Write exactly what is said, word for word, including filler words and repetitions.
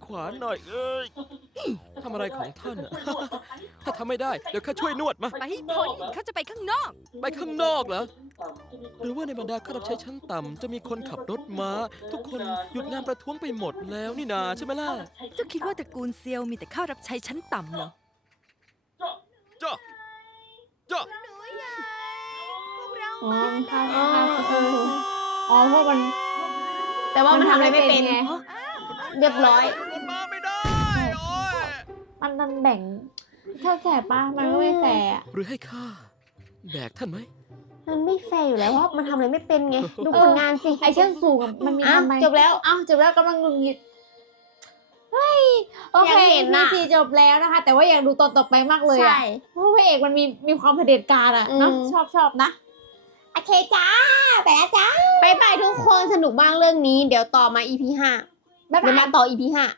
ขวาหน่อยเอ้ยทำอะไรของท่านอะ ถ้าทำไม่ได้เดี๋ยวข้าช่วยนวดมาไปให้พ้นเขาจะไปข้างนอกไปข้างนอกเหรอหรือว่าในบรรดาข้ารับใช้ชั้นต่ำจะมีคนขับรถม้า ทุกคนหยุดงานประท้วงไปหมดแล้วนี่นาใช่ไหมล่ะเจ้าคิดว่าตระกูลเซียวมีแต่ข้ารับใช้ชั้นต่ำเหรอจ้าจ้าอ๋อค่ะค่ะเอออ๋อเพราะมัน แต่ว่ามันทำอะไรไม่เป็นไงเรียบร้อยรถม้าไม่ได้โอ้ยมันมันแบ่งแค่แสบปะมันก็ไม่แฟร์อะหรือให้ข้าแบกท่านไหมมันไม่แฟร์อยู่แล้วเพราะมันทำอะไรไม่เป็นไง ดูผลงานสิไอเช่นสูงอะมันมีอ้าวทำไมจบแล้วอ้าวจบแล้วกำลังงุนงิดเฮ้ยโอเคอยากเห็นพีน่ะซีจบแล้วนะคะ แต่ว่าอยากดูตอนต่อไปมากเลยใช่อะเพราะพระเอกมันมีมีความเผด็จการอะเนาะอืมชอบชอบนะโอเคจ้าไปแล้วจ้าบายบายทุกคนสนุกมากเรื่องนี้ เดี๋ยวต่อมา อี พี ห้าบ๊ายเดี๋ยวบามาย ต่อ อี พี ห้า